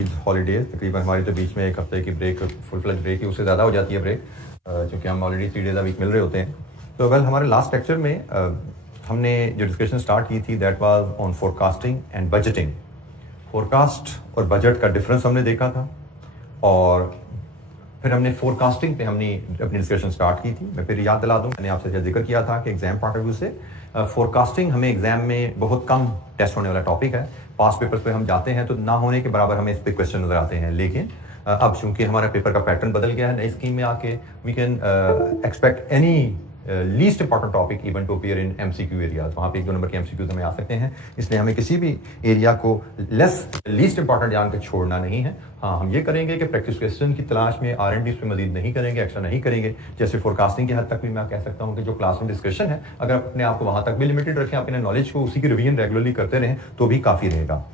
Holidays तकरीबन हमारी तो बीच में एक हफ्ते की ब्रेक, फुल फ्लेज ब्रेक ही उससे ज़्यादा हो जाती है ब्रेक, क्योंकि हम ऑलरेडी 3 डेज अ वीक मिल रहे होते हैं। तो वेल हमारे लास्ट लेक्चर में हमने जो डिस्कशन स्टार्ट की थी that was on forecasting and budgeting. Forecast और बजट का डिफरेंस हमने देखा था और फिर हमने फोरकास्टिंग पे हमने अपनी डिस्कशन स्टार्ट की थी। मैं फिर याद दिला दूं, मैंने आपसे जिक्र किया था कि एग्जाम पॉइंट ऑफ व्यू से फोरकास्टिंग हमें एग्जाम में बहुत कम टेस्ट होने वाला टॉपिक है। पास पेपर्स पे हम जाते हैं तो ना होने के बराबर हमें इस पे क्वेश्चन नजर आते हैं, लेकिन अब चूंकि हमारा पेपर का पैटर्न बदल गया है नई स्कीम में आके, we can expect any least important topic even to appear in MCQ areas. वहाँ पे 1-2 नंबर के एमसीक्यूज हमें आ सकते हैं, इसलिए हमें किसी भी एरिया को लीस्ट इंपॉर्टेंट जान के छोड़ना नहीं है। हाँ, हम ये करेंगे कि प्रैक्टिस क्वेश्चन की तलाश में R&D पे मजीद नहीं करेंगे, एक्स्ट्रा नहीं करेंगे। जैसे फोरकास्टिंग की हद तक भी मैं कह सकता हूँ कि जो क्लास में डिस्कशन है, अगर अपने आप को वहाँ तक भी लिमिटेड रखें, अपने नॉलेज को उसी की रिवीजन रेगुलरली करते रहें तो भी काफ़ी रहेगा।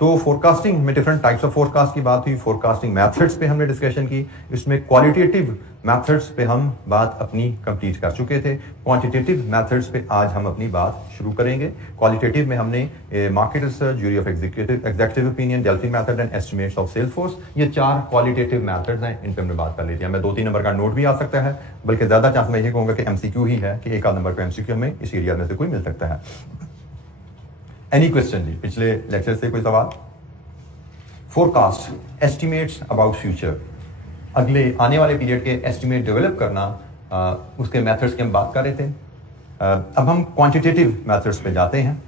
तो फोरकास्टिंग में डिफरेंट टाइप्स ऑफ फोरकास्ट की बात हुई, फोरकास्टिंग मेथड्स पे हमने डिस्कशन की, इसमें क्वालिटेटिव मेथड्स पे हम बात अपनी कंप्लीट कर चुके थे। क्वांटिटेटिव मेथड्स पे आज हम अपनी बात शुरू करेंगे। क्वालिटेटिव में हमने market research, jury of executive opinion, Delphi method and estimates of sales force, ये 4 क्वालिटेटिव मेथड्स हैं, इन पे हमने बात कर ली थी। हमें 2-3 नंबर का नोट भी आ सकता है, बल्कि ज्यादा चांस मैं ये कहूँगा कि MCQ ही है कि 1 नंबर का MCQ हमें इस एरिया में से कोई मिल सकता है। एनी क्वेश्चन जी, पिछले लेक्चर से कोई सवाल? फोरकास्ट एस्टिमेट्स अबाउट फ्यूचर, अगले आने वाले पीरियड के एस्टिमेट डेवलप करना, उसके मेथड्स की हम बात कर रहे थे। अब हम क्वांटिटेटिव मेथड्स पे जाते हैं,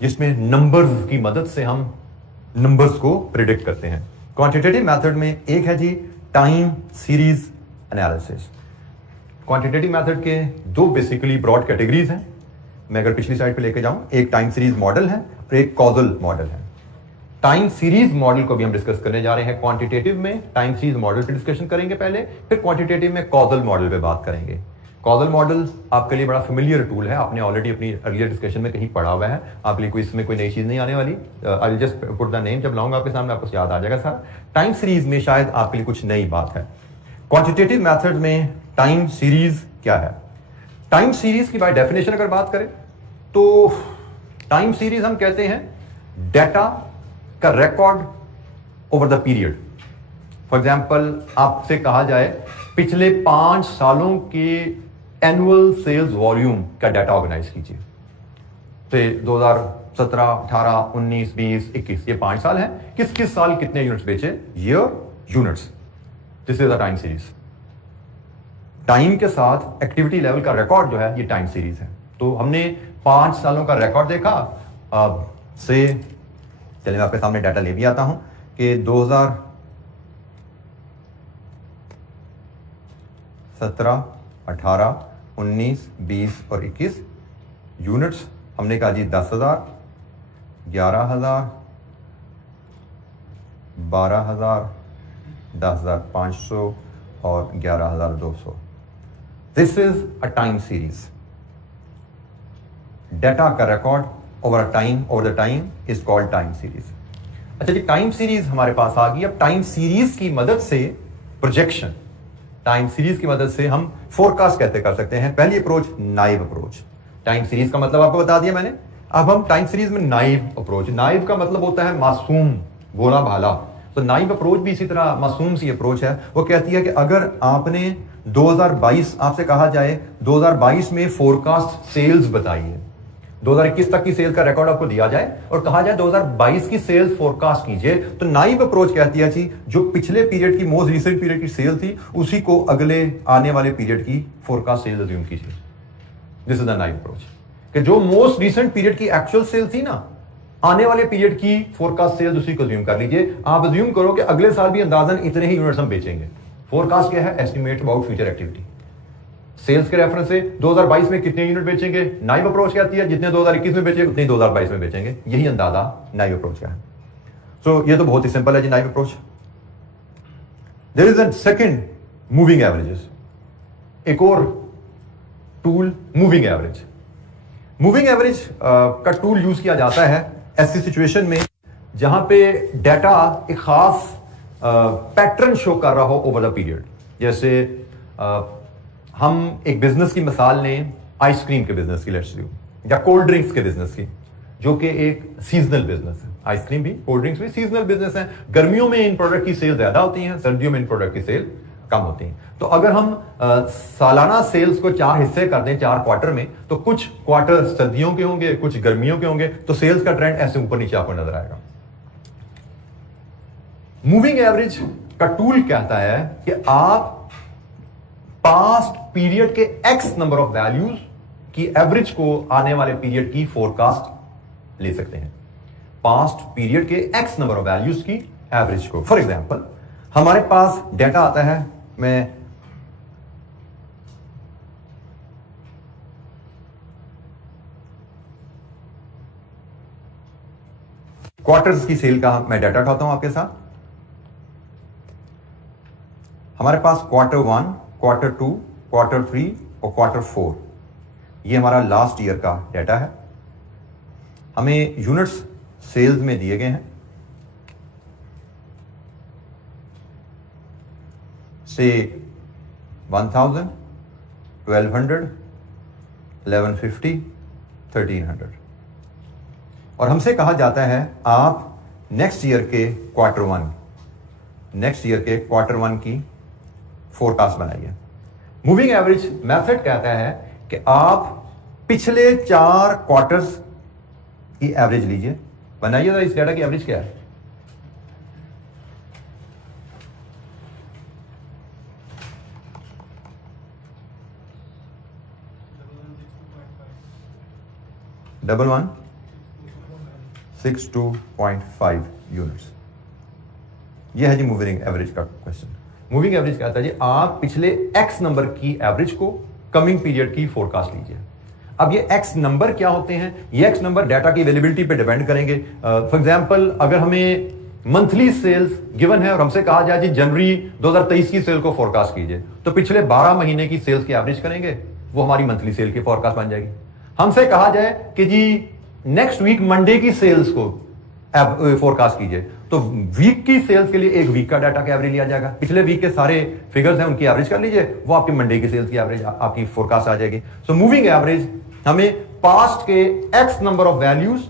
जिसमें नंबर्स की मदद से हम नंबर्स को प्रिडिक्ट करते हैं। क्वांटिटेटिव मेथड में एक है जी time series analysis. Quantitative method के 2 बेसिकली ब्रॉड कैटेगरीज हैं। मैं अगर पिछली साइड पे लेके जाऊं, एक टाइम सीरीज मॉडल है और एक कॉजल मॉडल है। टाइम सीरीज मॉडल को भी हम डिस्कस करने जा रहे हैं। क्वांटिटेटिव में टाइम सीरीज मॉडल पे डिस्कशन करेंगे पहले, फिर क्वांटिटेटिव में कॉजल मॉडल पे बात करेंगे। कॉजल मॉडल आपके लिए बड़ा फेमिलियर टूल है, आपने ऑलरेडी अपनी अर्लियर डिस्कशन में कहीं पढ़ा हुआ है, आपके लिए कोई इसमें कोई नई चीज नहीं आने वाली। I will just put the name, जब लाऊंगा आपके सामने आपको याद आ जाएगा सारा। टाइम सीरीज में शायद आपके लिए कुछ नई बात है। क्वांटिटेटिव मेथड में टाइम सीरीज क्या है? टाइम सीरीज की बाय डेफिनेशन अगर बात करें तो टाइम सीरीज हम कहते हैं डाटा का record over the period. For example आपसे कहा जाए पिछले 5 सालों के एनुअल सेल्स वॉल्यूम का डाटा ऑर्गेनाइज कीजिए। तो 2017, 18, 19, 20, 21 ये 5 साल है, किस किस साल कितने यूनिट्स बेचे, year units. This is the time series. Time के साथ एक्टिविटी लेवल का रिकॉर्ड जो है ये टाइम सीरीज है। तो हमने 5 सालों का रिकॉर्ड देखा। अब से चलिए मैं आपके सामने डाटा ले भी आता हूं कि 2017, 18, 19, 20 और 21 यूनिट्स हमने कहा जी 10,000, 11,000, 12,000, 10,500 और 11,200। This is a time series. Data का record over the time is called time series. अच्छा जी, टाइम सीरीज हमारे पास आ गई। अब टाइम सीरीज की मदद से प्रोजेक्शन, टाइम सीरीज की मदद से हम फोरकास्ट कैसे कर सकते हैं? पहली approach naive approach. Time series का मतलब आपको बता दिया मैंने। अब हम टाइम सीरीज में नाइव अप्रोच, नाइव का मतलब होता है मासूम, भोला भाला। तो नाइव अप्रोच भी इसी तरह मासूम सी अप्रोच है। वो कहती है कि अगर आपने 2022 आपसे कहा जाए 2022 में फोरकास्ट सेल्स बताइए, 2021 तक की सेल्स का रिकॉर्ड आपको दिया जाए और कहा जाए 2022 की सेल्स फोरकास्ट कीजिए, तो नाइव अप्रोच कहती है जी जो पिछले पीरियड की, मोस्ट रिसेंट पीरियड की सेल थी, उसी को अगले आने वाले पीरियड की फोरकास्ट सेल अज्यूम कीजिए। This is the naive approach कि जो मोस्ट रिसेंट पीरियड की एक्चुअल सेल थी ना, आने वाले पीरियड की फोरकास्ट सेल्स उसी को अज्यूम कर लीजिए। आप अज्यूम करो कि अगले साल भी अंदाजन इतने ही यूनिट्स हम बेचेंगे। फोरकास्ट क्या है? Estimate about future activity. Sales के रेफरेंस से 2022 में कितने यूनिट बेचेंगे, नाइव अप्रोच कहती है जितने 2021 में बेचे उतने 2022 में बेचेंगे। यही अंदाजा नाइव अप्रोच का है। सो ये तो बहुत ही सिंपल है जी naive approach. There is a second, moving averages. एक और tool moving average. Moving average का टूल यूज किया जाता है ऐसी सिचुएशन में जहां पे डाटा एक खास पैटर्न शो कर रहा हो ओवर द पीरियड। जैसे हम एक बिजनेस की मिसाल लें, आइसक्रीम के बिजनेस की, लेट्स डू, या कोल्ड ड्रिंक्स के बिजनेस की, जो कि एक सीजनल बिजनेस है। आइसक्रीम भी, कोल्ड ड्रिंक्स भी सीजनल बिजनेस है। गर्मियों में इन प्रोडक्ट की सेल ज्यादा होती है, सर्दियों में इन प्रोडक्ट की सेल कम होती है। तो अगर हम सालाना सेल्स को 4 हिस्से कर दें 4 क्वार्टर में, तो कुछ क्वार्टर सर्दियों के होंगे, कुछ गर्मियों के होंगे, तो सेल्स का ट्रेंड ऐसे ऊपर नीचे आपको नजर आएगा। मूविंग एवरेज का टूल कहता है कि आप पास्ट पीरियड के एक्स नंबर ऑफ वैल्यूज की एवरेज को आने वाले पीरियड की फोरकास्ट ले सकते हैं। पास्ट पीरियड के एक्स नंबर ऑफ वैल्यूज की एवरेज को। फॉर एग्जांपल हमारे पास डेटा आता है, मैं क्वार्टर्स की सेल का मैं डाटा उठाता हूं आपके साथ। हमारे पास क्वार्टर 1, क्वार्टर 2, क्वार्टर 3 और क्वार्टर 4, ये हमारा लास्ट ईयर का डाटा है। हमें यूनिट्स सेल्स में दिए गए हैं, से 1000, 1200, 1150, 1300, और हमसे कहा जाता है आप नेक्स्ट ईयर के क्वार्टर 1 की फोरकास्ट बनाइए। मूविंग एवरेज मेथड कहता है कि आप पिछले 4 क्वार्टर्स की एवरेज लीजिए, बनाइए तो इस डाटा की एवरेज क्या है। Double 162.5 units. यह है जी मूविंग एवरेज का क्वेश्चन। मूविंग एवरेज कहता है जी आप पिछले एक्स नंबर की एवरेज को कमिंग पीरियड की फोरकास्ट लीजिए। अब ये एक्स नंबर क्या होते हैं? ये एक्स नंबर डाटा की अवेलेबिलिटी पे डिपेंड करेंगे। फॉर एग्जांपल अगर हमें मंथली सेल्स गिवन है और हमसे कहा जाए जी जनवरी 2023 की सेल को फोरकास्ट कीजिए, तो पिछले 12 महीने की सेल्स की एवरेज करेंगे, वो हमारी मंथली सेल की फोरकास्ट बन जाएगी। हमसे कहा जाए कि जी नेक्स्ट वीक मंडे की सेल्स को फोरकास्ट कीजिए, तो वीक की सेल्स के लिए एक वीक का डाटा का एवरेज लिया जाएगा। पिछले वीक के सारे फिगर्स हैं उनकी एवरेज कर लीजिए, वो आपकी मंडे की सेल्स की एवरेज आपकी फोरकास्ट आ जाएगी। सो मूविंग एवरेज हमें पास्ट के एक्स नंबर ऑफ वैल्यूज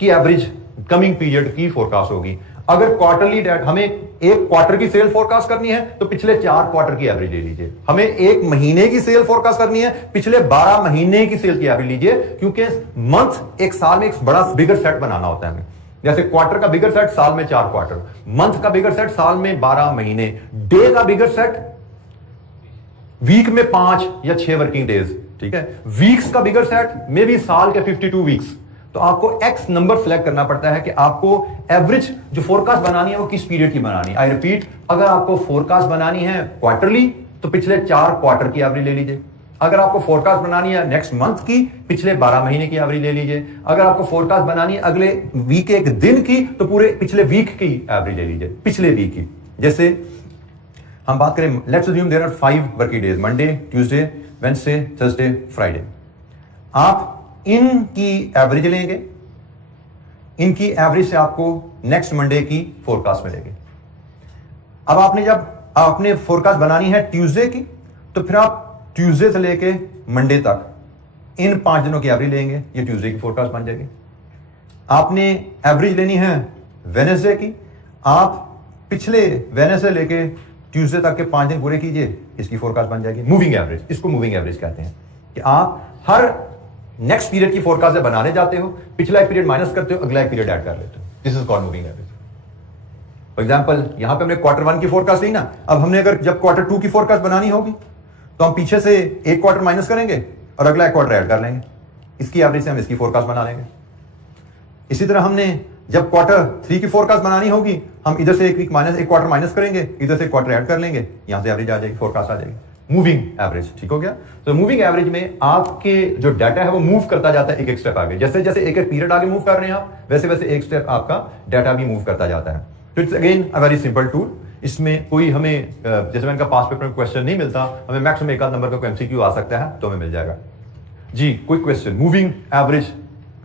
की एवरेज कमिंग पीरियड की फोरकास्ट होगी। अगर क्वार्टरली डाटा हमें एक क्वार्टर की सेल फोरकास्ट करनी है तो पिछले 4 क्वार्टर की एवरेज ले लीजिए। हमें एक महीने की सेल फोरकास्ट करनी है, पिछले 12 महीने की सेल की एवरेज लीजिए, क्योंकि मंथ एक साल में एक बड़ा बिगर सेट बनाना होता है हमें। जैसे क्वार्टर का बिगर सेट साल में 4 क्वार्टर, मंथ का बिगर सेट साल में 12 महीने, डे का बिगर सेट वीक में 5 या 6 वर्किंग डेज, ठीक है। वीक्स का बिगर सेट में भी साल के 52 वीक्स। तो आपको एक्स नंबर सेलेक्ट करना पड़ता है कि आपको एवरेज जो फोरकास्ट बनानी है वो किस पीरियड की बनानी है। आई रिपीट, अगर आपको फोरकास्ट बनानी है क्वार्टरली तो पिछले 4 क्वार्टर की एवरेज ले लीजिए। अगर आपको फोरकास्ट बनानी है नेक्स्ट मंथ की, पिछले 12 महीने की एवरेज ले लीजिए। अगर आपको फोरकास्ट बनानी है अगले वीक एक दिन की, तो पूरे पिछले वीक की एवरेज ले लीजिए, पिछले वीक की। जैसे हम बात करें, let's assume there are 5 working days, Monday, Tuesday, Wednesday, Thursday, Friday. आप इनकी एवरेज लेंगे, इनकी एवरेज से आपको नेक्स्ट मंडे की फोरकास्ट मिलेगी। अब आपने फोरकास्ट बनानी है ट्यूसडे की, तो फिर आप ट्यूसडे से लेके मंडे तक इन 5 दिनों की एवरेज लेंगे, ये ट्यूसडे की फोरकास्ट बन जाएगी। आपने एवरेज लेनी है वेडनेसडे की, आप पिछले वेडनेसडे लेके ट्यूसडे तक के 5 दिन पूरे कीजिए, इसकी फोरकास्ट बन जाएगी। मूविंग एवरेज, इसको मूविंग एवरेज कहते हैं कि आप हर नेक्स्ट पीरियड की फोरकास्ट बनाने जाते हो, पिछला एक पीरियड माइनस करते हो, अगला एक पीरियड ऐड कर लेते हो। This is called moving average. For example यहां पे हमने क्वार्टर 1 की फोरकास्ट ली ना, अब हमने अगर जब क्वार्टर 2 की फोरकास्ट बनानी होगी तो हम पीछे से एक क्वार्टर माइनस करेंगे और अगला एक क्वार्टर ऐड कर लेंगे, इसकी एवरेज से हम इसकी फोरकास्ट बना लेंगे। इसी तरह हमने जब क्वार्टर 3 की फोरकास्ट बनानी होगी, हम इधर से एक क्वार्टर माइनस करेंगे, इधर से क्वार्टर ऐड कर लेंगे, यहां से एवरेज आ जाएगी, फोरकास्ट आ जाएगी। मूविंग एवरेज, ठीक हो गया। तो मूविंग एवरेज में आपके जो डाटा है वो मूव करता जाता है एक स्टेप आगे। जैसे जैसे एक पीरियड आगे मूव कर रहे हैं आप, वैसे वैसे एक स्टेप आपका डाटा भी मूव करता जाता है। तो it's again a very simple tool. इसमें कोई हमें जैसे मैंने कहा पास पेपर में क्वेश्चन नहीं मिलता, हमें मैक्सिमम एक आध नंबर का एमसीक्यू आ सकता है तो हमें मिल जाएगा। जी कोई क्वेश्चन, मूविंग एवरेज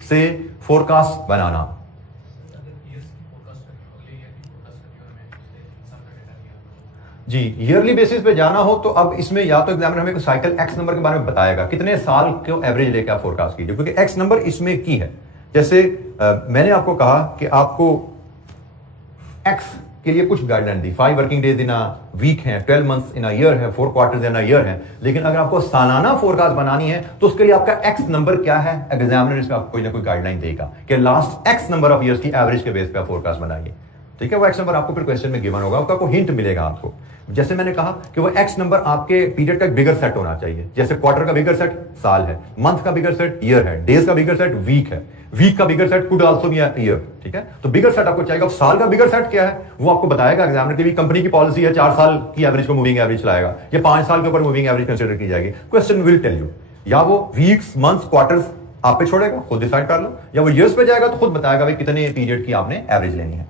से फोरकास्ट बनाना। जी ईयरली बेसिस पे जाना हो तो अब इसमें या तो एग्जामिनर हमें साइकिल एक्स नंबर के बारे में बताएगा, कितने साल को एवरेज लेकर आप फोरकास्ट कीजिए, क्योंकि एक्स नंबर इसमें की है। जैसे मैंने आपको कहा कि आपको एक्स के लिए कुछ गाइडलाइन दी, 5 working days in a week है, 12 मंथ्स इन अ ईयर है, 4 क्वार्टर्स इन अ ईयर है। लेकिन अगर आपको सालाना फोरकास्ट बनानी है तो उसके लिए आपका एक्स नंबर क्या है, एग्जामिनर इसका आपको कोई ना कोई गाइडलाइन देगा कि last x number of years की एवरेज के बेस पे आप फोरकास्ट बनाइए। ठीक है, वो एक्स नंबर आपको फिर क्वेश्चन में गिवन होगा, आपको हिंट मिलेगा आपको। जैसे मैंने कहा कि वो एक्स नंबर आपके पीरियड का बिगर सेट होना चाहिए। जैसे क्वार्टर का बिगर सेट साल है, मंथ का बिगर सेट ईयर है, डेज का बिगर सेट वीक है, वीक का बिगर set could also be year. ठीक है, तो बिगर सेट आपको चाहिए। साल का बिगर सेट क्या है वो आपको बताएगा एग्जामिनर की भी। कंपनी की पॉलिसी है 4 साल की एवरेज को मूविंग एवरेज लाएगा, या 5 साल के ऊपर मूविंग एवरेज कंसीडर की जाएगी। क्वेश्चन विल टेल यू, या वो वीक्स, मंथ्स, क्वार्टर्स आप पे छोड़ेगा, खुद डिसाइड कर लो, या वो ईयर्स पे जाएगा तो खुद बताएगा भाई कितने पीरियड की आपने एवरेज लेनी है।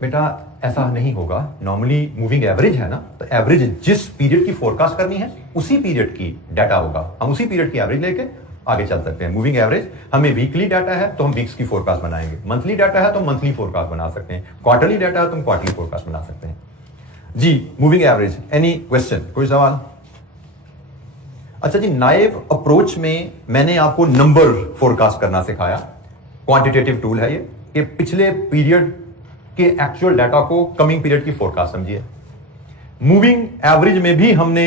बेटा ऐसा नहीं होगा, नॉर्मली मूविंग एवरेज है ना, तो एवरेज जिस पीरियड की फोरकास्ट करनी है उसी पीरियड की डाटा होगा, हम उसी पीरियड की एवरेज लेके आगे चल सकते हैं। मूविंग एवरेज हमें वीकली डाटा है तो हम वीक्स की फोरकास्ट बनाएंगे, मंथली डाटा है तो मंथली फोरकास्ट बना सकते हैं, क्वार्टरली डाटा है तो हम क्वार्टरली फोरकास्ट बना सकते हैं। जी, मूविंग एवरेज, एनी क्वेश्चन, कोई सवाल? अच्छा जी, नाइव अप्रोच में मैंने आपको नंबर फोरकास्ट करना सिखाया, क्वांटिटेटिव टूल है ये, कि पिछले पीरियड के एक्चुअल डाटा को कमिंग पीरियड की फोरकास्ट समझिए। मूविंग एवरेज में भी हमने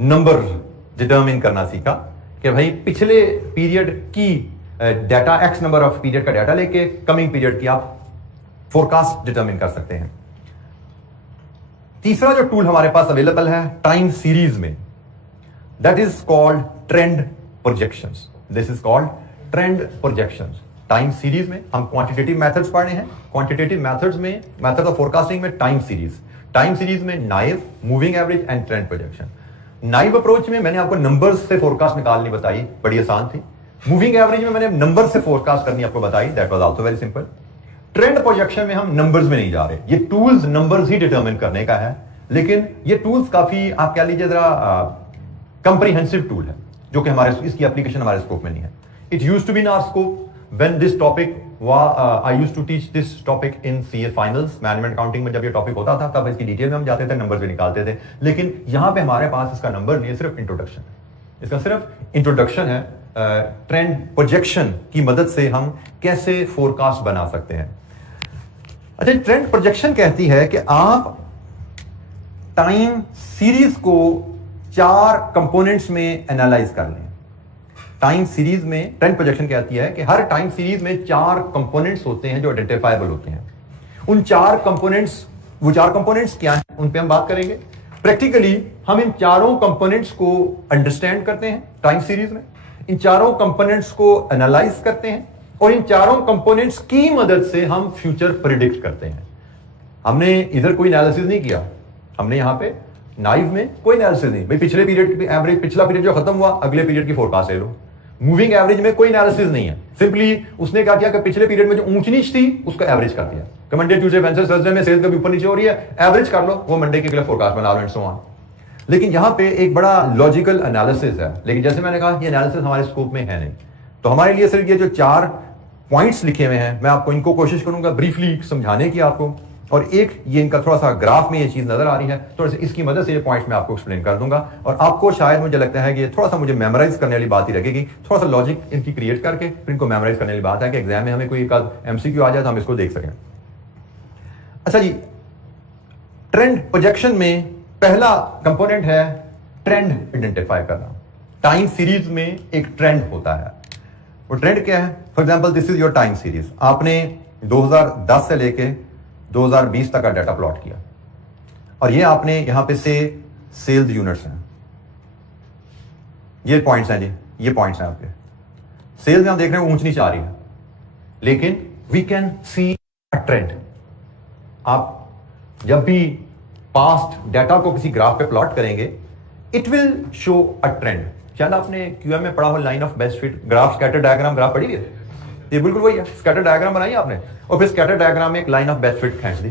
नंबर डिटरमिन करना सीखा कि भाई पिछले पीरियड की data, x number of period का डाटा लेके कमिंग पीरियड की आप फोरकास्ट डिटरमिन कर सकते हैं। तीसरा जो टूल हमारे पास अवेलेबल है टाइम सीरीज में, that is called trend projections. This is called trend projections. Time series में हम क्वांटिटेटिव मेथड्स पढ़े हैं, क्वांटिटेटिव मेथड्स में, मेथड ऑफ फोरकास्टिंग में टाइम सीरीज में naive, moving average and trend projection. Naive approach में मैंने आपको नंबर्स से फोरकास्ट निकालनी बताई, बड़ी आसान थी। मूविंग एवरेज में मैंने नंबर से फोरकास्ट करनी आपको बताई, that was also very simple. Trend projection में हम नंबर्स में नहीं जा रहे, ये टूल्स नंबर्स ही डिटरमिन करने का है, लेकिन ये टूल्स काफी आप कह लीजिए जरा कंप्रीहेंसिव टूल है, जो कि हमारे इसकी एप्लीकेशन हमारे स्कोप में नहीं है। It used to be in our scope when this topic I used to teach this topic in CA finals, management accounting में जब ये टॉपिक होता था तब इसकी डिटेल में हम जाते थे, नंबर्स भी निकालते थे। लेकिन यहां पे हमारे पास इसका नंबर नहीं है, सिर्फ इंट्रोडक्शन, इसका सिर्फ इंट्रोडक्शन है। ट्रेंड प्रोजेक्शन की मदद से हम कैसे फोरकास्ट बना सकते हैं। अच्छा, ट्रेंड प्रोजेक्शन कहती है कि आप टाइम सीरीज को 4 कंपोनेंट्स में एनालाइज कर लें। टाइम सीरीज में ट्रेंड प्रोजेक्शन कहती है कि हर टाइम सीरीज में 4 कंपोनेंट्स होते हैं जो आइडेंटिफाइबल होते हैं। उन 4 कंपोनेंट्स, वो 4 कंपोनेंट्स क्या हैं उन पे हम बात करेंगे। प्रैक्टिकली हम इन चारों कंपोनेंट्स को अंडरस्टैंड करते हैं टाइम सीरीज में, इन चारों कंपोनेंट्स को एनालाइज करते हैं, और इन चारों कंपोनेंट्स की मदद से हम फ्यूचर प्रिडिक्ट करते हैं। हमने इधर कोई एनालिसिस नहीं किया, हमने यहां पे नाइव में कोई एनालिसिस नहीं, भाई पिछले पीरियड की एवरेज, पिछला पीरियड जो खत्म हुआ अगले पीरियड की फोरकास्ट ले लो। मूविंग एवरेज में कोई एनालिसिस नहीं है, सिंपली उसने क्या किया कि पिछले पीरियड में जो ऊंच नीच थी उसका एवरेज कर दिया कि मंडे, ट्यूसडे, वेडनेसडे, थर्सडे में सेल्स कभी ऊपर नीचे हो रही है, एवरेज कर लो, वो मंडे के लिए फोरकास्ट बना लो एंड सो ऑन। लेकिन यहां पे एक बड़ा लॉजिकल एनालिसिस है, लेकिन जैसे मैंने कहा ये एनालिसिस हमारे स्कोप में है नहीं, तो हमारे लिए सिर्फ ये जो 4 पॉइंट्स लिखे हुए हैं मैं आपको इनको कोशिश करूंगा ब्रीफली समझाने की आपको, और एक ये इनका थोड़ा सा ग्राफ में ये चीज नजर आ रही है, थोड़ा सा इसकी मदद से ये पॉइंट्स मैं आपको एक्सप्लेन कर दूंगा, और आपको शायद मुझे लगता है कि ये थोड़ा सा मुझे मेमोराइज करने वाली बात ही लगेगी, थोड़ा सा लॉजिक इनकी क्रिएट करके फिर इनको मेमोराइज करने वाली बात है कि एग्जाम में हमें कोई एक एमसीक्यू आ जाए तो हम इसको देख सकें। अच्छा जी, ट्रेंड प्रोजेक्शन में पहला कंपोनेंट है ट्रेंड आइडेंटिफाई करना। टाइम सीरीज में एक ट्रेंड होता है, वो ट्रेंड क्या है? For example this is your time series, आपने 2010 से लेके 2020 तक का डाटा प्लॉट किया, और ये आपने यहां पे से सेल्स यूनिट्स हैं, ये पॉइंट्स हैं जी, ये पॉइंट्स हैं आपके सेल्स में, हम देख रहे हैं ऊंच नीचे आ रही है, लेकिन we can see a trend. आप जब भी पास्ट डाटा को किसी ग्राफ पे प्लॉट करेंगे it will show a trend. शायद आपने क्यूएम में पढ़ा हो line of best fit graph, scatter diagram graph पढ़ी है, ये बिल्कुल वही है, स्कैटर डायग्राम बनाई आपने और फिर स्कैटर डायग्राम में एक लाइन ऑफ बेस्ट फिट खींच दी।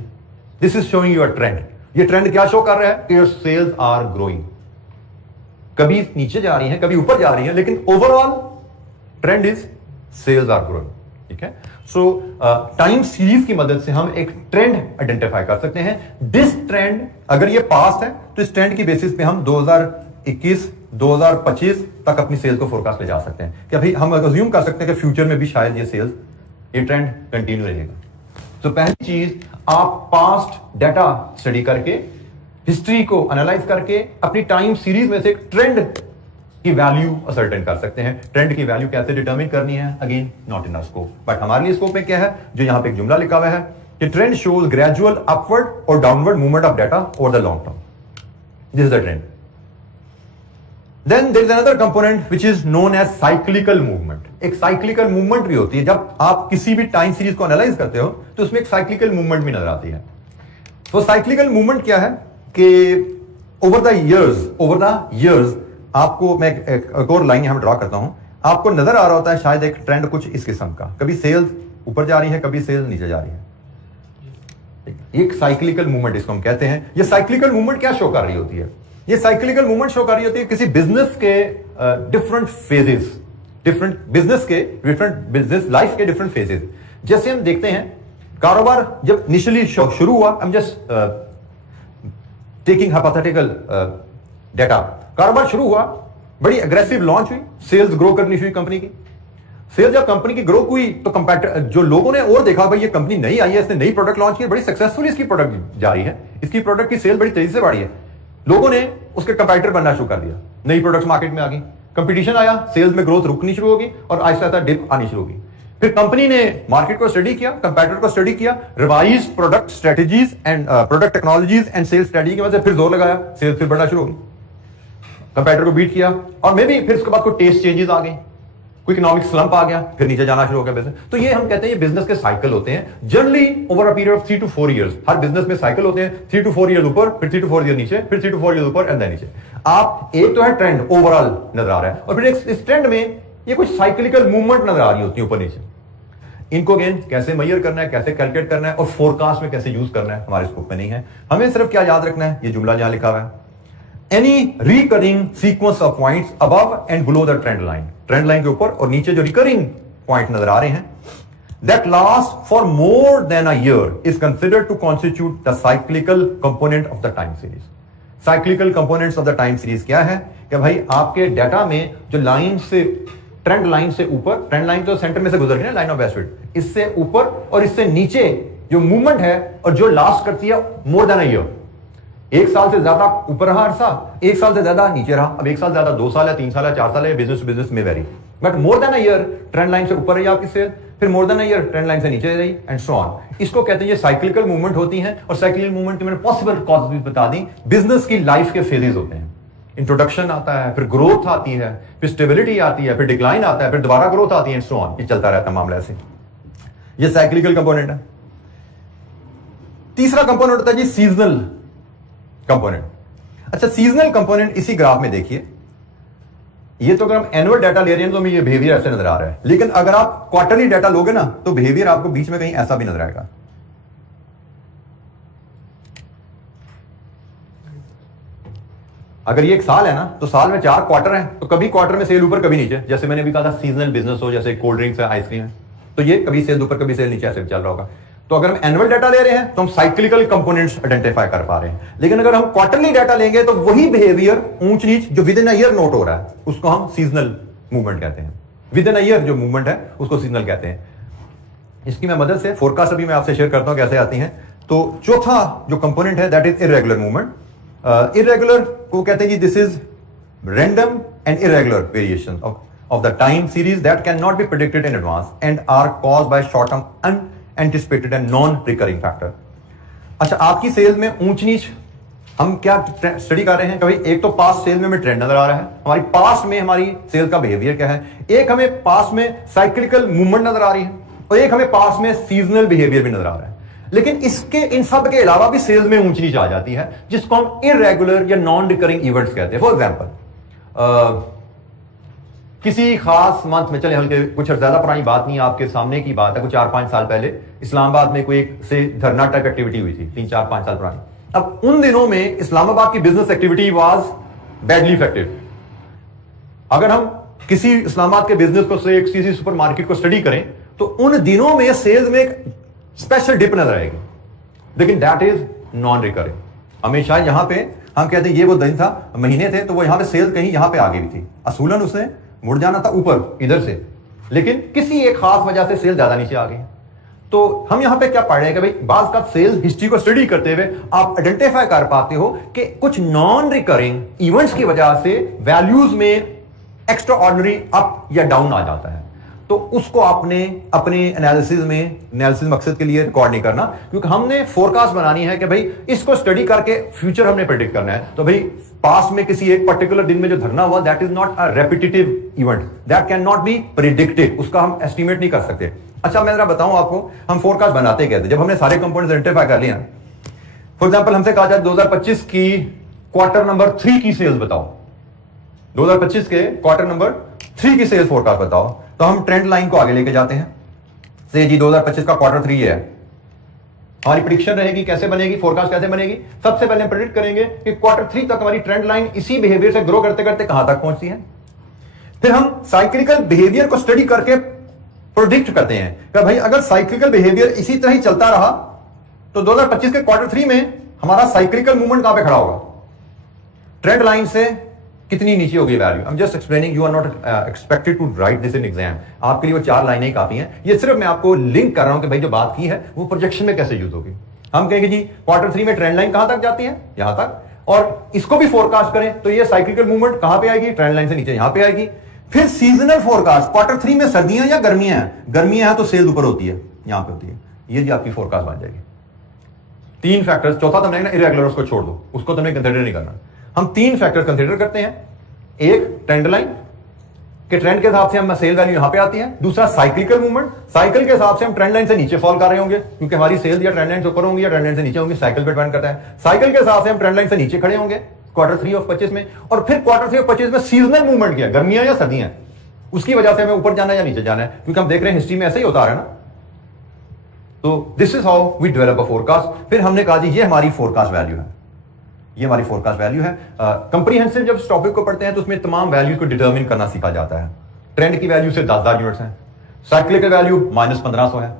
This is showing your trend. ये ट्रेंड क्या शो कर रहा है कि योर सेल्स आर ग्रोइंग, कभी नीचे जा रही हैं कभी ऊपर जा रही हैं, लेकिन overall trend is sales are growing. ठीक है, सो टाइम सीरीज की मदद से हम एक ट्रेंड आइडेंटिफाई कर सकते हैं। दिस ट्रेंड अगर ये पास्ट है तो इस ट्रेंड की बेसिस पे हम 2021 2025 तक अपनी सेल्स को फोरकास्ट ले जा सकते हैं कि अभी हम अज्यूम कर सकते हैं कि फ्यूचर में भी शायद ये सेल्स, ये ट्रेंड कंटिन्यू रहेगा। तो पहली चीज, आप पास्ट डाटा स्टडी करके, हिस्ट्री को एनालाइज करके अपनी टाइम सीरीज में से एक ट्रेंड की वैल्यू असर्टेन कर सकते हैं। ट्रेंड की वैल्यू कैसे डिटरमिन करनी है, again not in our scope, but हमारे लिए स्कोप में क्या है, जो यहां पे एक जुमला लिखा हुआ है कि ट्रेंड शोज ग्रेजुअल अपवर्ड और downward movement of data over the long term. This is the trend. Then there is another component which is known as cyclical movement. एक cyclical movement भी होती है। जब आप किसी भी टाइम सीरीज को एनालाइज करते हो तो उसमें एक cyclical movement भी नजर आती है। तो cyclical movement क्या है कि over the years आपको, मैं एक और लाइन यहां ड्रॉ करता हूं, आपको नजर आ रहा होता है शायद एक ट्रेंड कुछ इस किस्म का, कभी सेल्स ऊपर जा रही है, कभी सेल्स नीचे जा रही है। एक साइक्लिकल मूवमेंट इसको हम कहते हैं। ये साइक्लिकल मूवमेंट क्या शो कर रही होती है? ये साइक्लिकल मूवमेंट शो कर रही होती है किसी बिजनेस के different phases, different business life के डिफरेंट फेजेस। जैसे हम देखते हैं कारोबार जब इनिशियली शुरू हुआ, आई am just taking hypothetical data, कारोबार शुरू हुआ, बड़ी एग्रेसिव लॉन्च हुई, सेल्स ग्रो करनी शुरू कंपनी की। सेल्स जब कंपनी की ग्रो हुई तो कंपैरेटर जो लोगों ने और देखा भाई ये कंपनी नई आई है, इसने नई प्रोडक्ट लॉन्च की, बड़ी सक्सेसफुली इसकी प्रोडक्ट जा रही है, इसकी प्रोडक्ट की सेल बड़ी तेजी से बढ़ी है, लोगों ने उसके कंपैरेटर बनना शुरू कर दिया, नई प्रोडक्ट्स मार्केट में आ गई, कंपटीशन आया, सेल्स में ग्रोथ रुकनी शुरू होगी और आहिस्ता आहिस्ता डिप आनी शुरू होगी। फिर कंपनी ने मार्केट को स्टडी किया, कंपैरेटर को स्टडी किया, revise product strategies and product technologies and sales strategy की वजह से फिर जोर लगाया, सेल्स फिर बढ़ना शुरू होगी, कंपैरेटर को बीट किया, और मे भी फिर उसके बाद कोई टेस्ट चेंजेस आ गए, कोई इकोनॉमिक स्लंप आ गया, फिर नीचे जाना शुरू हो गया बिजनेस। तो ये हम कहते हैं ये बिजनेस के साइकिल होते हैं, generally over a period of 3 to 4 years. Her business में साइकिल होते हैं, 3 to 4 इयर्स ऊपर, फिर 3 to 4 इयर्स नीचे, फिर 3 to 4 इयर्स ऊपर एंड देन नीचे। आप एक तो है ट्रेंड ओवरऑल नजर आ रहा है, और फिर इस ट्रेंड में ये कुछ साइक्लिकल मूवमेंट नजर आ रही होती है ऊपर नीचे। इनको अगेन कैसे मेजर करना है, कैसे कैलकुलेट करना है और फोरकास्ट में कैसे यूज करना है, हमारे स्कोप में नहीं है। हमें सिर्फ क्या याद रखना है, ये जुमला जहां लिखा हुआ है, any recurring sequence of points above and below the trend line, trend line के ऊपर और नीचे जो रिकरिंग पॉइंट नजर आ रहे हैं, that last for more than a year is considered to constitute the cyclical component of the time series. Cyclical components of the time series क्या है कि भाई आपके डाटा में जो लाइन से, ट्रेंड लाइन से ऊपर, ट्रेंड लाइन तो सेंटर में से गुजर रही है, लाइन ऑफ बेस्ट फिट, इससे ऊपर और इससे नीचे जो मूवमेंट है और जो लास्ट करती है मोर देन अ ईयर, एक साल से ज्यादा ऊपर रहा अरसा, एक साल से ज्यादा नीचे रहा, अब एक साल ज्यादा 2 साल है, 3 साल है, 4 साल है, बिजनेस टू बिजनेस में very, but more than a year trend line से ऊपर रही आपकी सेल, फिर मोर than a year trend line से नीचे रही एंड सो ऑन। इसको कहते हैं ये साइक्लिकल मूवमेंट होती है। और साइक्लिकल मूवमेंट की मैंने पॉसिबल कॉज भी बता दी। बिजनेस की लाइफ के फेजेस होते हैं, इंट्रोडक्शन आता है, फिर ग्रोथ आती है, फिर स्टेबिलिटी आती है, फिर डिक्लाइन आता है, फिर दोबारा ग्रोथ आती है एंड सो ऑन। ये चलता रहता है मामला ऐसे। ये साइक्लिकल कंपोनेंट है। तीसरा कंपोनेंट होता है जी सीजनल कंपोनेंट। अच्छा, सीजनल कंपोनेंट इसी ग्राफ में देखिए, ये तो अगर हम एनुअल डाटा ले रहे हैं तो हमें ये बिहेवियर ऐसे नजर आ रहा है, लेकिन अगर आप क्वार्टरली डाटा लोगे ना तो बिहेवियर आपको बीच में कहीं ऐसा भी नजर आएगा। अगर ये एक साल है ना तो साल में 4 क्वार्टर हैं, तो कभी क्वार्टर में सेल ऊपर कभी नीचे, जैसे मैंने भी कहा था सीजनल बिजनेस हो, जैसे कोल्ड ड्रिंक्स है, आइसक्रीम है, तो ये कभी सेल ऊपर कभी सेल नीचे ऐसे चल रहा होगा। तो अगर हम एनुअल डाटा ले रहे हैं तो हम साइक्लिकल कंपोनेंट्स आइडेंटिफाई कर पा रहे हैं, लेकिन अगर हम क्वार्टरली डाटा लेंगे तो वही बिहेवियर ऊंच नीच जो with in a year note हो रहा है उसको हम सीजनल मूवमेंट कहते हैं। विद इन अ ईयर जो मूवमेंट है उसको सीजनल कहते हैं। इसकी मैं मदद से फोरकास्ट अभी मैं आपसे शेयर करता हूं कैसे आती हैं। तो चौथा जो कंपोनेंट है that is irregular movement. Irregular को कहते हैं कि this is random and irregular variation of the time series that cannot be predicted in advance and are caused by short-term unanticipated and non-recurring factor। अच्छा, आपकी cell में ऊंच नीच हम क्या स्टडी कर रहे हैं? कभी एक तो पास्ट सेल में हमें ट्रेंड नजर आ रहा है, हमारी पास्ट में हमारी सेल का बिहेवियर क्या है, एक हमें पास्ट में साइक्लिकल मूवमेंट नजर आ रही है और एक हमें पास्ट में सीजनल बिहेवियर भी नजर आ रहा है। लेकिन इसके इन सब के अलावा भी सेल्स में ऊंच नीच आ जाती है जिसको हम इरेगुलर या नॉन रिकरिंग इवेंट्स कहते हैं। फॉर एग्जाम्पल किसी खास मंथ में, चले हल्के कुछ ज्यादा पुरानी बात नहीं, आपके सामने की बात है, कुछ 4-5 साल पहले इस्लामाबाद में कोई एक से धरना टाइप एक्टिविटी हुई थी, 3-4-5 साल पुरानी। अब उन दिनों में इस्लामाबाद की business activity was badly effective. अगर हम किसी इस्लामाबाद के बिजनेस को से किसी सुपर मार्केट को स्टडी करें तो उन दिनों में सेल्स में एक स्पेशल डिप नजर आएगी, लेकिन दैट इज नॉन रिकरिंग। हमेशा यहां पे हम कहते हैं ये वो दिन था, महीने थे, तो वो यहाँ पे सेल्स कहीं यहाँ पे आगे भी थी, असूलन उसने मुड़ जाना था ऊपर इधर से, लेकिन किसी एक खास वजह से सेल ज्यादा नीचे आ गई। तो हम यहां पे क्या पढ़ रहे हैं कि भाई बाज का सेल्स हिस्ट्री को स्टडी करते हुए आप आइडेंटिफाई कर पाते हो कि कुछ नॉन रिकरिंग इवेंट्स की वजह से वैल्यूज में एक्स्ट्रा ऑर्डिनरी अप या डाउन आ जाता है। तो उसको आपने अपने एनालिसिस मकसद के लिए रिकॉर्ड नहीं करना, क्योंकि हमने फोरकास्ट बनानी है कि भाई इसको स्टडी करके फ्यूचर हमने प्रेडिक्ट करना है। तो भाई पास्ट में किसी एक पर्टिकुलर दिन में जो धरना हुआ, that is not a repetitive event, that can not be predicted, उसका हम एस्टिमेट नहीं कर सकते। अच्छा, मैं जरा बताऊं आपको हम फोरकास्ट बनाते कैसे। जब हमने सारे कंपोनेंट्स आइडेंटिफाई कर लिया, फॉर एग्जांपल हमसे कहा जाए 2025 की क्वार्टर नंबर 3 की सेल्स बताओ, 2025 के क्वार्टर नंबर 3 की सेल्स फोरकास्ट बताओ, तो हम ट्रेंड लाइन को आगे लेके जाते हैं से जी 2025 का क्वार्टर 3 है, हमारी प्रेडिक्शन रहेगी कैसे बनेगी, फोरकास्ट कैसे बनेगी। सबसे पहले प्रेडिक्ट करेंगे कि क्वार्टर 3 तक हमारी ट्रेंड लाइन इसी बिहेवियर से ग्रो करते करते कहां तक पहुंचती है। फिर हम साइक्लिकल बिहेवियर को स्टडी करके प्रेडिक्ट करते हैं कि भाई अगर साइक्लिकल बिहेवियर इसी तरह ही चलता रहा तो 2025 के क्वार्टर 3 में हमारा साइक्लिकल मूवमेंट कहां पे खड़ा होगा, ट्रेंड लाइन से कितनी नीचे होगी value. I am just explaining, you are not expected to write this in exam, आपके लिए वो 4 लाइनें ही काफी हैं। ये सिर्फ मैं आपको लिंक कर रहा हूं कि भाई जो बात की है वो प्रोजेक्शन में कैसे यूज होगी। हम कहेंगे जी क्वार्टर 3 में ट्रेंड लाइन कहां तक जाती है, यहां तक, और इसको भी फोरकास्ट करें तो ये साइक्लिकल मूवमेंट कहां पे आएगी, ट्रेंड लाइन से नीचे यहां पे आएगी। फिर सीजनल फोरकास्ट, क्वार्टर 3 में सर्दियां या गर्मियां हैं, गर्मियां हैं तो सेल्स ऊपर होती है, यहां पे होती है, ये जी आपकी फोरकास्ट बन जाएगी। 3 फैक्टर्स, चौथा तुमने ना इरेगुलर, उसको छोड़ दो, उसको तुम्हें कंसीडर नहीं करना। हम 3 फैक्टर कंसीडर करते हैं, एक ट्रेंड लाइन के ट्रेंड के हिसाब से हम सेल वैल्यू यहां पे आती है, दूसरा साइक्लिकल मूवमेंट, साइकिल के हिसाब से हम ट्रेंड लाइन से नीचे फॉल कर रहे होंगे क्योंकि हमारी सेल या ट्रेंड लाइन से ऊपर होंगी या ट्रेंड लाइन से नीचे होंगी, साइकिल पे डिपेंड करता है। साइकिल के हिसाब से हम ट्रेंड लाइन से नीचे खड़े होंगे क्वार्टर 3 ऑफ 25 में, और फिर क्वार्टर 3 ऑफ 25 में सीजनल मूवमेंट किया, गर्मियां या सर्दियां, उसकी वजह से हमें ऊपर जाना है या नीचे जाना है, क्योंकि हम देख रहे हैं हिस्ट्री में ऐसे ही होता आ रहा है ना। तो this is how we develop a forecast. फिर हमने कहा जी ये हमारी फोरकास्ट वैल्यू है, ये हमारी फोरकास्ट वैल्यू है। कंप्रीहेंसिव जब इस टॉपिक को पढ़ते हैं तो उसमें तमाम वैल्यूज को डिटरमिन करना सीखा जाता है। ट्रेंड की वैल्यू से 10,000 यूनिट्स है, साइक्लिकल वैल्यू -1500 है,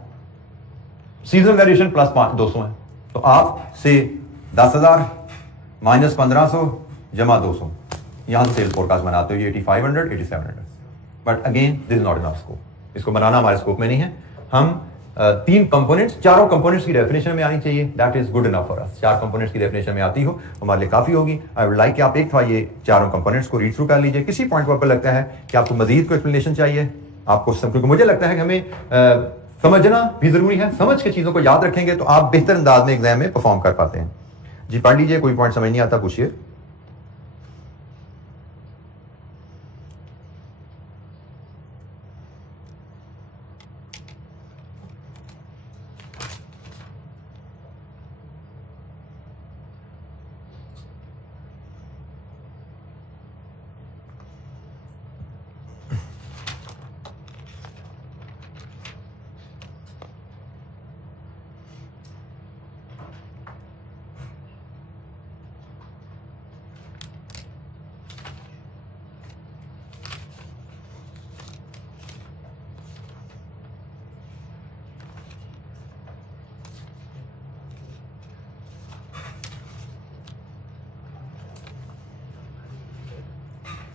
सीजन वेरिएशन +200 है। तो आप से 10,000 -1500 जमा 200, यहां से सेल्स फोरकास्ट बनाते हो, ये 8500 8700। But again this is not in our scope, इसको बनाना हमारे स्कोप में नहीं है। हम 3 कंपोनेंट्स, चारों कंपोनेंट्स की डेफिनेशन में आनी चाहिए, that is good enough for us. 4 components की डेफिनेशन में आती हो हमारे लिए काफी होगी। आई वुड लाइक कि आप एक दफा ये चारों कंपोनेंट्स को रीड थ्रू कर लीजिए। किसी पॉइंट पर लगता है कि आपको मजीद को एक्सप्लेनेशन चाहिए, आपको क्योंकि मुझे लगता है कि हमें समझना भी जरूरी है, समझ के चीजों को याद रखेंगे तो आप बेहतर अंदाज में एग्जाम में परफॉर्म कर पाते हैं। जी पढ़ लीजिए, कोई पॉइंट समझ नहीं आता पूछिए।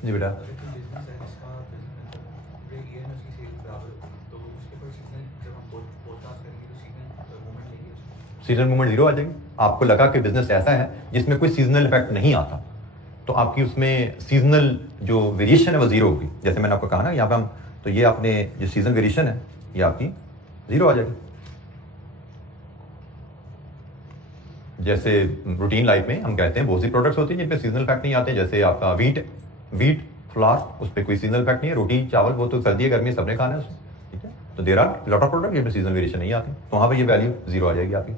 जी बेटा, सीजनल मूवमेंट 0 आ जाएगी। आपको लगा कि बिजनेस ऐसा है जिसमें कोई सीजनल इफेक्ट नहीं आता, तो आपकी उसमें सीजनल जो वेरिएशन है वो 0 होगी। जैसे मैंने आपको कहा ना, यहाँ पे हम, तो ये आपने जो सीजन वेरिएशन है ये आपकी 0 आ जाएगी। जैसे रूटीन लाइफ में हम कहते हैं बहुत सी प्रोडक्ट्स होती हैं जिन पे सीजनल इफेक्ट नहीं आते, जैसे आपका वीट फ्लावर, उस पर कोई सीजनल इफेक्ट नहीं है। रोटी चावल वो तो सर्दी गर्मी सबने खाना है उसमें, ठीक है। तो there are lot of product जिनमें सीजनल वेरिएशन नहीं आती, तो वहां पे ये वैल्यू 0 आ जाएगी आपकी।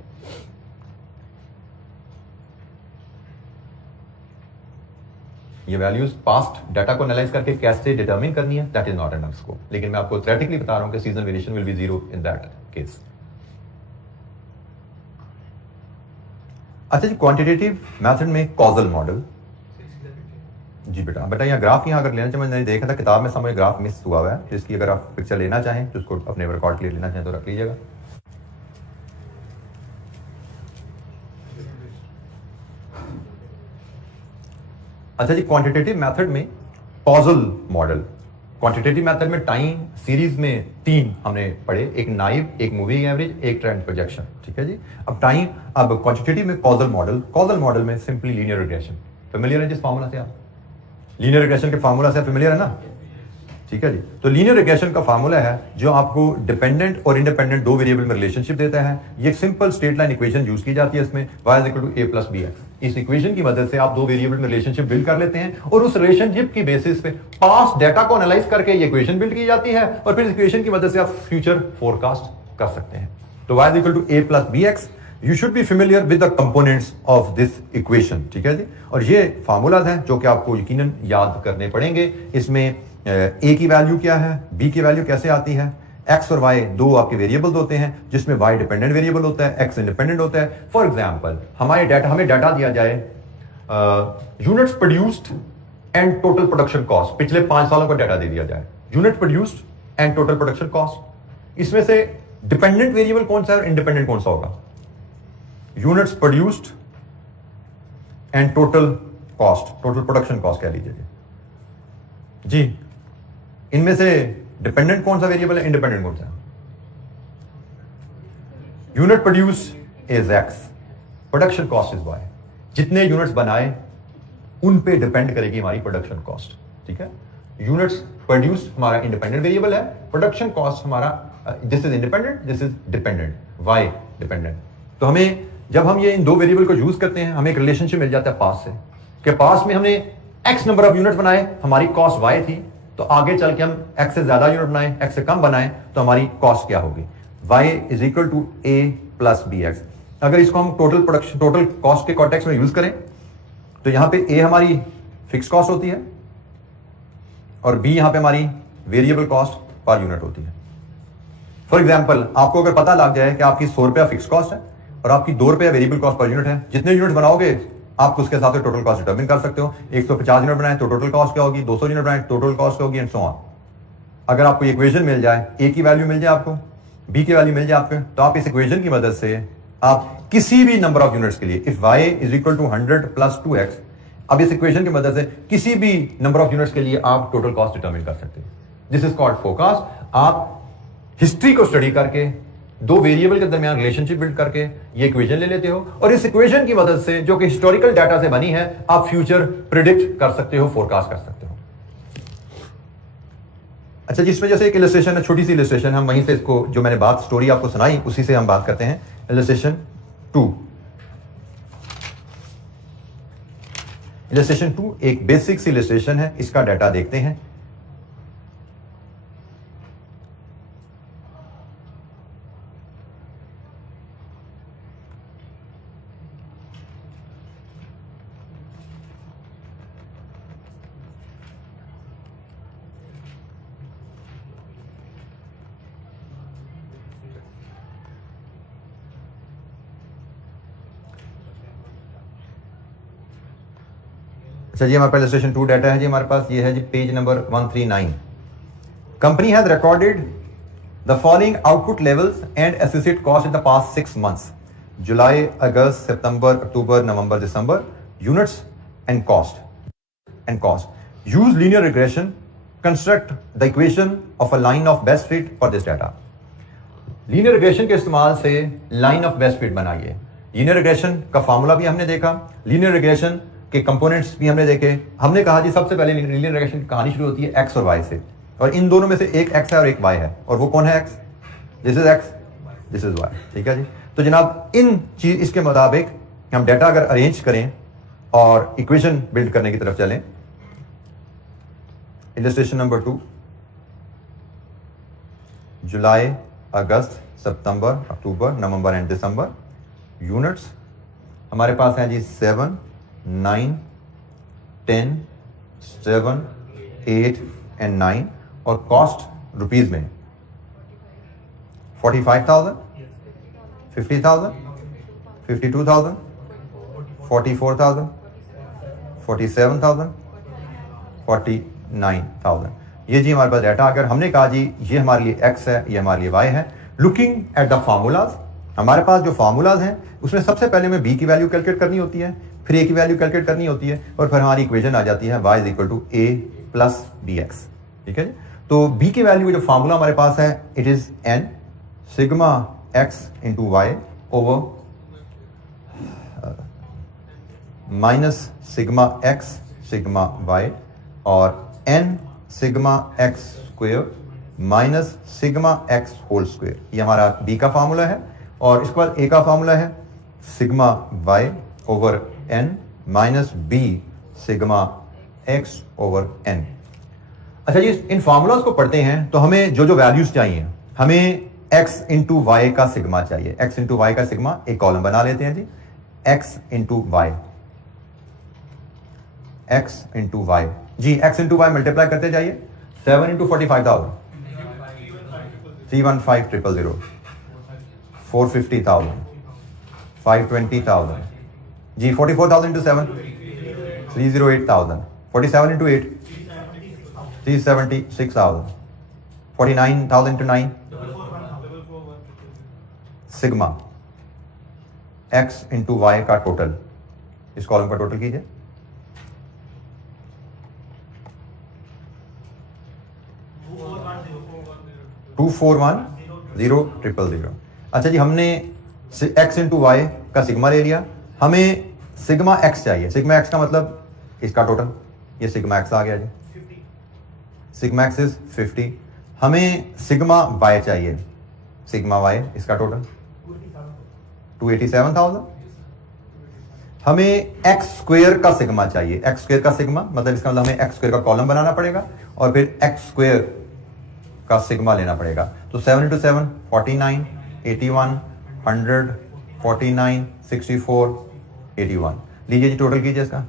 ये वैल्यूज पास्ट डाटा को एनालाइज करके कैसे डिटरमिन करनी है, that is not an scope. लेकिन मैं आपको थ्योरेटिकली बता रहा हूं कि seasonal variation will be 0 in that case. अच्छा जी, क्वांटिटेटिव मेथड में कॉजल मॉडल। जी बेटा यहाँ ग्राफ यहाँ अगर लेना चाहें, मैंने देखा था किताब में समय ग्राफ मिस हुआ हुआ है, तो इसकी अगर आप पिक्चर लेना चाहें तो उसको अपने रिकॉर्ड के लिए लेना चाहें तो रख लीजिएगा। अच्छा जी, क्वांटिटेटिव मेथड में कॉजल मॉडल, क्वांटिटेटिव मेथड में टाइम सीरीज में 3 हमने पढ़े, एक नाइव, एक मूविंग एवरेज, एक ट्रेंड प्रोजेक्शन, ठीक है जी। अब क्वांटिटेटिव में कॉजल मॉडल में सिंपली लीनियर रिग्रेशन। फेमिलियर है जिस फार्मूला से आप, लीनियर रिग्रेशन के फार्मूला से फेमिलियर है ना, ठीक है जी। तो लीनियर रिग्रेशन का फार्मूला है जो आपको डिपेंडेंट और इंडिपेंडेंट 2 वेरिएबल में रिलेशनशिप देता है। ये simple straight line equation use की जाती है इसमें, y = a + bx। इस इक्वेशन की मदद से आप 2 वेरिएबल में रिलेशनशिप बिल्ड कर लेते हैं और उस रिलेशनशिप की बेसिस पे पास्ट डेटा को एनालाइज करके ये इक्वेशन बिल्ड की जाती है और फिर इस इक्वेशन की मदद से आप फ्यूचर फोरकास्ट कर सकते हैं। तो y = a + bx, you should be familiar with the components of this equation, ठीक है जी। और ये फार्मूलाज हैं जो कि आपको यकीनन याद करने पड़ेंगे। इसमें a की वैल्यू क्या है, b की वैल्यू कैसे आती है, x और y 2 आपके वेरिएबल्स होते हैं जिसमें y डिपेंडेंट वेरिएबल होता है, x इंडिपेंडेंट होता है। फॉर एग्जांपल हमें डाटा दिया जाए units produced and total production cost, पिछले 5 सालों का डाटा दे दिया जाए, unit produced and total production cost. इसमें से डिपेंडेंट वेरिएबल कौन सा है और इंडिपेंडेंट कौन सा होगा? Units produced and total cost, total production cost कह लीजिए जी। इनमें से डिपेंडेंट कौन सा वेरिएबल है, इंडिपेंडेंट कौन सा है? Unit produce is x, production cost is y। जितने यूनिट्स बनाए उन पे डिपेंड करेगी हमारी प्रोडक्शन कॉस्ट, ठीक है। यूनिट्स प्रोड्यूस्ड हमारा इंडिपेंडेंट वेरिएबल है, प्रोडक्शन कॉस्ट हमारा this is independent, this is dependent, y dependent. तो हमें जब हम ये इन 2 वेरिएबल को यूज करते हैं हमें एक रिलेशनशिप मिल जाता है पास से, कि पास में हमने x नंबर ऑफ यूनिट्स बनाए, हमारी कॉस्ट y थी, तो आगे चल के हम x से ज्यादा यूनिट बनाए, x से कम बनाए तो हमारी कॉस्ट क्या होगी? y = a + bx। अगर इसको हम टोटल कॉस्ट के कॉन्टेक्स्ट में यूज करें तो यहां पे a हमारी फिक्स कॉस्ट होती है और b यहां पे हमारी वेरिएबल कॉस्ट पर यूनिट होती है। फॉर एग्जाम्पल आपको अगर पता लग जाए कि आपकी 100 रुपया फिक्स कॉस्ट है और आपकी 2 रुपया वेरिएबल कॉस्ट पर यूनिट है, जितने यूनिट बनाओगे आप उसके हिसाब से टोटल कॉस्ट डिटरमिन कर सकते हो। 150 यूनिट बनाए तो टोटल कॉस्ट क्या होगी, 200 यूनिट बनाए टोटल कॉस्ट क्या होगी, एंड सो ऑन। अगर आपको इक्वेशन मिल जाए, a की वैल्यू मिल जाए आपको, b की वैल्यू मिल जाए आपको, तो आप इस इक्वेशन की मदद से आप किसी भी नंबर ऑफ यूनिट्स के लिए, इफ y = 100 + 2x, अब इस इक्वेशन की मदद से किसी भी नंबर ऑफ यूनिट्स के लिए आप टोटल कॉस्ट डिटरमिन कर सकते हैं। This is called forecast. आप हिस्ट्री को स्टडी करके 2 वेरिएबल के दरमियान रिलेशनशिप बिल्ड करके ये इक्वेशन ले लेते हो और इस इक्वेशन की मदद से जो कि हिस्टोरिकल डाटा से बनी है आप फ्यूचर प्रिडिक्ट कर सकते हो, फोरकास्ट कर सकते हो। अच्छा, जिसमें जैसे एक इलस्ट्रेशन है, छोटी सी इलस्ट्रेशन, हम वहीं से इसको जो मैंने बात स्टोरी आपको सुनाई उसी से हम बात करते हैं। इलस्ट्रेशन 2 एक बेसिक सी इलस्ट्रेशन है, इसका डाटा देखते हैं। अच्छा जी, हमारे पास इलस्ट्रेशन 2 डाटा है जी, हमारे पास ये है जी page number 139। Company has recorded the following output levels and associate cost in the past 6 months, July, August, September, October, November, December, units and cost. Use linear regression, construct the equation of a line of best fit for this data. Linear regression के इस्तेमाल से line of best fit बनाइए। Linear regression का formula भी हमने देखा, linear regression के components भी हमने देखे। हमने कहा जी सबसे पहले लीनियर रिग्रेशन की कहानी शुरू होती है x और y से, और इन दोनों में से एक x है और एक y है, और वो कौन है x? This is x, this is y, ठीक है जी। तो जनाब इन चीज इसके मुताबिक हम डाटा अगर अरेंज करें और इक्वेशन बिल्ड करने की तरफ चलें। Illustration number 2, July, August, September, October, November and December. Units हमारे पास हैं जी 7, 9, 10, 7, 8 एंड 9, और कॉस्ट रुपीज में 45,000, 50,000, 52,000, 44,000, 47,000, 49,000। ये जी हमारे पास डाटा। अगर हमने कहा जी ये हमारे लिए x है, ये हमारे लिए y है, लुकिंग एट द फार्मूलाज, हमारे पास जो फार्मूलाज हैं उसमें सबसे पहले हमें b की वैल्यू कैलकुलेट करनी होती है, फिर ए की वैल्यू कैलकुलेट करनी होती है और फिर हमारी इक्वेशन आ जाती है y is equal to a plus B x. ठीक है जी। तो b की वैल्यू जो फार्मूला हमारे पास है it is n sigma x into y over minus sigma x sigma y और n sigma x square minus sigma x whole square. ये हमारा b का फार्मूला है और इसके बाद a का फार्मूला है sigma y over n minus b sigma x over n। अच्छा जी, इन फार्मूलाज को पढ़ते हैं तो हमें जो जो वैल्यूज चाहिए, हमें x इंटू वाई का सिग्मा चाहिए। x इंटू वाई का सिग्मा एक कॉलम बना लेते हैं जी, x into Y, x into Y जी, x इंटू वाई मल्टीप्लाई करते जाइए। 7 इंटू 45,000 315,000 450,000 520,000 जी, 44,000 into 7 308,000 47 into 8 376,000 49,000 into 9 sigma x into Y का टोटल, इस कॉलम का टोटल कीजिए। टू 410,000। अच्छा जी, हमने x इंटू वाई का सिग्मा ले लिया, हमें सिग्मा x चाहिए। सिग्मा x का मतलब इसका टोटल, ये सिग्मा x आ गया जी, सिग्मा x इज 50। हमें सिग्मा y चाहिए, सिग्मा y इसका टोटल 287,000। हमें x स्क्वेयर का सिग्मा चाहिए, x स्क्वेयर का सिग्मा मतलब इसका मतलब हमें x स्क्वेयर का कॉलम बनाना पड़ेगा और फिर x स्क्वेयर का सिग्मा लेना पड़ेगा। तो 7 इंटू 7 49 81 100 49 64 81। लीजिए जी, टोटल कीजिए इसका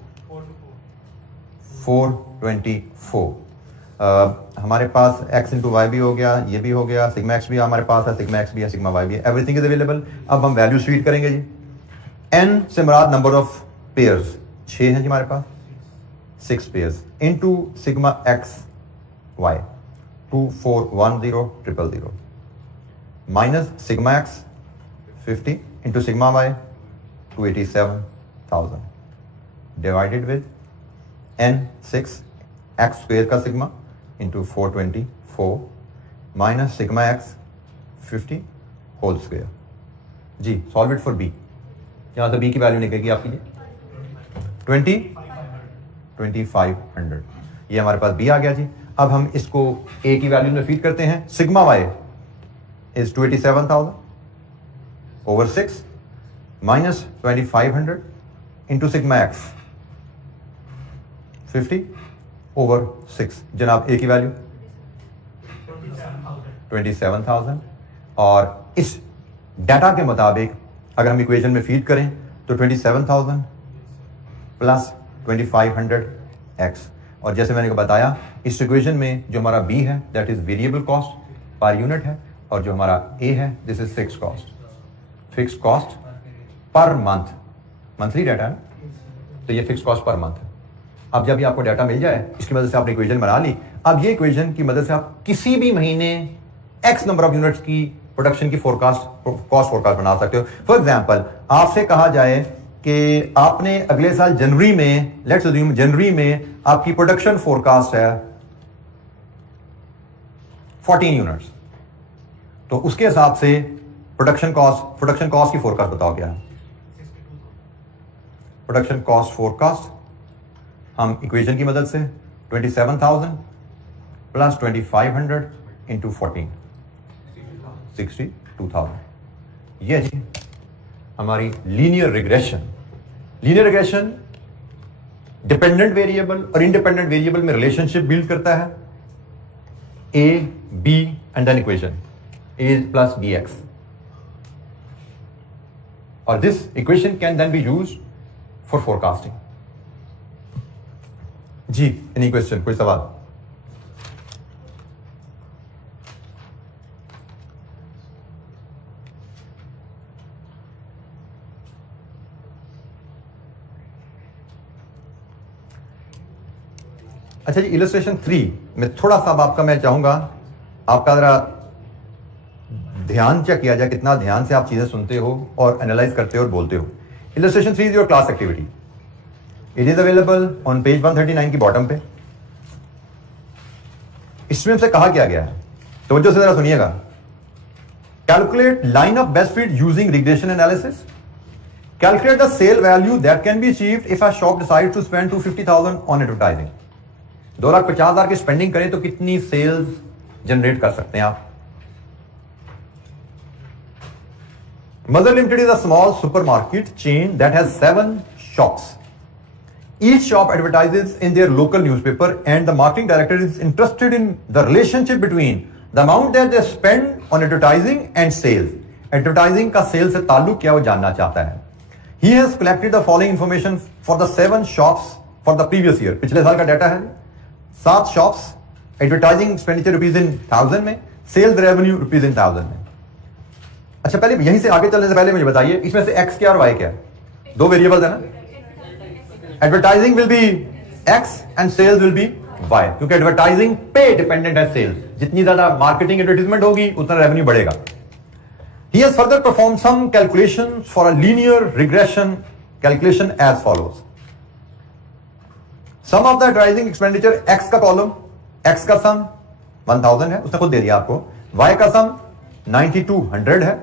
424। हमारे पास x इंटू वाई भी हो गया, ये भी हो गया, सिग्मा x भी हमारे पास है, सिग्मा x भी है, सिग्मा y भी है, एवरीथिंग इज अवेलेबल। अब हम वैल्यू फीड करेंगे जी। n से मुराद नंबर ऑफ पेयर्स 6 हैं जी हमारे पास, 6 pairs into sigma x y 2410,000 minus sigma x 50 into sigma y 287,000 divided with n 6 x square का sigma into 424 minus sigma x 50 whole square जी। सॉल्व इट फॉर b, यहां से b की value निकलेगी आपकी 2500। ये हमारे पास b आ गया जी। अब हम इसको a की वैल्यू में फीड करते हैं। Sigma y is 287,000 over 6 minus 2500 into sigma x 50 over 6। जनाब a की वैल्यू 27,000 और इस डाटा के मुताबिक अगर हम इक्वेशन में फीड करें तो 27,000 प्लस 2500 x। और जैसे मैंने बताया इस इक्वेशन में जो हमारा b है that is variable cost per unit है और जो हमारा a है this is fix cost, fix cost per month, monthly data है तो ये फिक्स कॉस्ट पर मंथ है। अब जब ये आपको डाटा मिल जाए, इसकी मदद से आपने इक्वेशन बना ली। अब ये इक्वेशन की मदद से आप किसी भी महीने x नंबर ऑफ यूनिट्स की प्रोडक्शन की कॉस्ट फोरकास्ट बना सकते हो। फॉर एग्जांपल, आपसे कहा जाए कि आपने अगले साल जनवरी में, लेट्स अज्यूम जनवरी में आपकी प्रोडक्शन फोरकास्ट है 14 यूनिट्स, तो उसके हिसाब से प्रोडक्शन कॉस्ट की फोरकास्ट बताओ क्या है। प्रोडक्शन कॉस्ट फोरकास्ट हम इक्वेशन की मदद से 27,000 प्लस 2,500 इंटू 14 62,000। ये जी हमारी linear regression. Linear regression dependent variable और इंडिपेंडेंट वेरिएबल में रिलेशनशिप बिल्ड करता है। a b and then equation a plus bx और this equation can then be used for forecasting. जी, एनी क्वेश्चन, कोई सवाल? अच्छा जी, इलस्ट्रेशन 3 में थोड़ा सा आपका मैं चाहूंगा आपका जरा ध्यान चेक किया जाए, कितना ध्यान से आप चीजें सुनते हो और एनालाइज करते हो और बोलते हो। Illustration 3 is your class activity. It is available on page 139 की बॉटम पे। इसमें से कहा क्या गया है, तवज्जो से जरा सुनिएगा। Calculate line of best fit using regression analysis. Calculate the sale value that can be achieved if a shop decide to spend 250,000 on advertising. 2,50,000 की स्पेंडिंग करें तो कितनी सेल्स जनरेट कर सकते हैं आप। Mother Limited is a small supermarket chain that has 7 shops. Each shop advertises in their local newspaper, and the marketing director is interested in the relationship between the amount that they spend on advertising and sales. Advertising का sales से ताल्लुक क्या वो जानना चाहता है। He has collected the following information for the 7 shops for the previous year. पिछले साल का डाटा है। 7 shops, advertising expenditure rupees in 1000 में, sales revenue rupees in 1000 में। अच्छा, पहले यहीं से आगे चलने से पहले मुझे बताइए इसमें से x क्या और y क्या है। 2 वेरिएबल्स है ना। Advertising will be x and sales will be y, क्योंकि एडवर्टाइजिंग पे डिपेंडेंट है सेल्स। जितनी ज्यादा मार्केटिंग एडवर्टाइजमेंट होगी उतना रेवेन्यू बढ़ेगा। He has further performed some calculations for a linear regression calculation as follows. Sum of the advertising expenditure x का column, x का सम 1000 है, उसने खुद दे दिया आपको। y का सम 9200 है।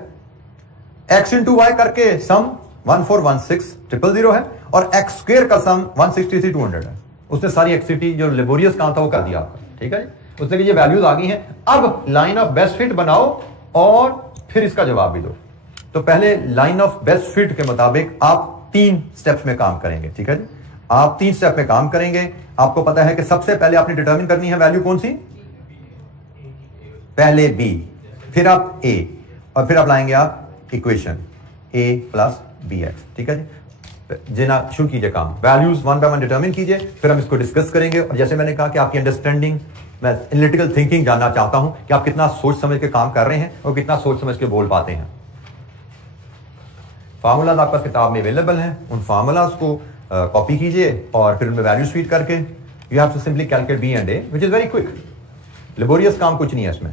x इंटू वाई करके सम 1416000 है, और x स्क्वायर का सम 163,200 है। उसने सारी एक्टिविटी जो लेबोरियस काम था वो कर दिया आपका, ठीक है। उसने कि ये वैल्यूज आ गई हैं, अब लाइन ऑफ बेस्ट फिट बनाओ और फिर इसका जवाब भी दो। तो पहले लाइन ऑफ बेस्ट फिट के मुताबिक आप 3 स्टेप्स में काम करेंगे, ठीक है जी। आप 3 स्टेप में काम करेंगे। आपको पता है कि सबसे पहले आपने डिटरमिन करनी है वैल्यू कौन सी, पहले b, फिर आप a, और फिर आप लाएंगे आप equation a plus B x, ठीक है जी। जिना शुरू कीजिए काम, वैल्यूज 1 बाय 1 डिटरमिन कीजिए, फिर हम इसको डिस्कस करेंगे। और जैसे मैंने कहा कि आपकी अंडरस्टैंडिंग, मैं एनालिटिकल थिंकिंग जानना चाहता हूं कि आप कितना सोच समझ के काम कर रहे हैं और कितना सोच समझ के बोल पाते हैं। फार्मूलाज आपका किताब में अवेलेबल हैं, उन फार्मूलाज को कॉपी कीजिए और फिर उनमें वैल्यूज फीड करके you have to simply calculate B and A, which is very quick. Laborious काम कुछ नहीं है इसमें।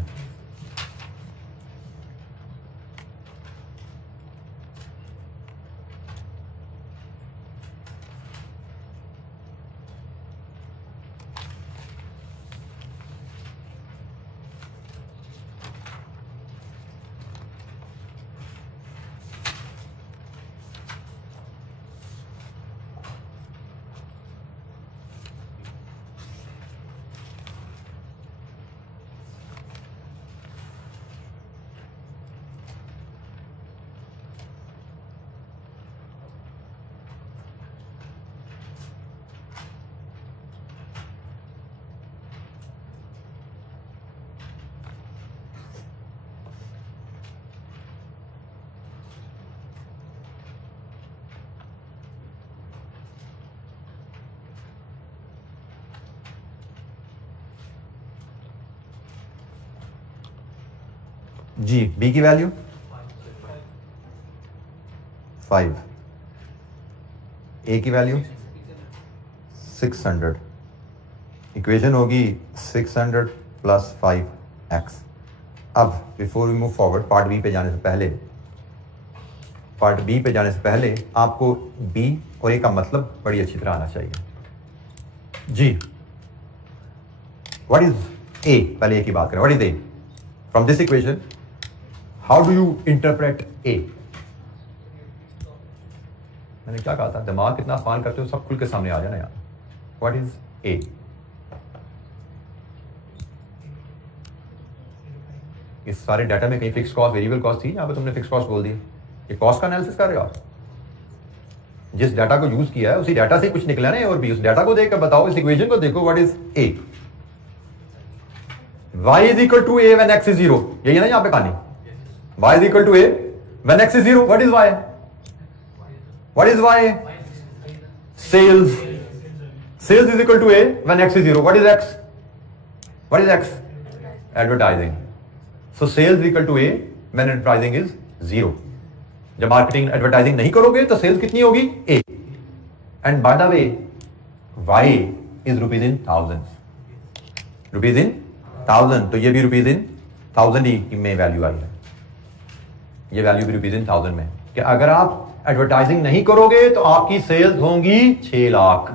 जी, बी की वैल्यू 5, ए की वैल्यू 600, इक्वेशन होगी 600 प्लस 5x। अब before we move forward, part B पे जाने से पहले आपको बी और ए का मतलब बड़ी अच्छी तरह आना चाहिए। जी, व्हाट इज ए, पहले ए की बात करें। What is A? From this equation how do you interpret A? मैंने क्या कहा था, दिमाग कितना आसान करते हो सब खुल के सामने आ जाना यार। व्हाट इज ए? इस सारे डाटा में कहीं फिक्स कॉस्ट, वेरिएबल कॉस्ट थी, यहां पे तुमने फिक्स कॉस्ट बोल दी। ये कॉस्ट का एनालिसिस कर रहे हो आप। जिस डाटा को यूज किया है उसी डाटा से कुछ निकला ना, और भी उस डाटा को देखकर बताओ, इस इक्वेशन को देखो। What is A? y is equal to a when x is 0, यही है ना यहां पे कहानी। y is equal to a when x is 0. What is y? What is y? Sales. Sales is equal to a when x is 0. What is x? What is x? Advertising. So sales is equal to a when advertising is 0. जब marketing advertising नहीं करोगे तो sales कितनी होगी? a. And by the way, y is rupees in thousands. Rupees in 1000, तो ये भी rupees in 1000 ही में वैल्यू आई है। ये वैल्यू भी रुपीज इन थाउजेंड में है कि अगर आप एडवर्टाइजिंग नहीं करोगे तो आपकी सेल्स होंगी 6 लाख।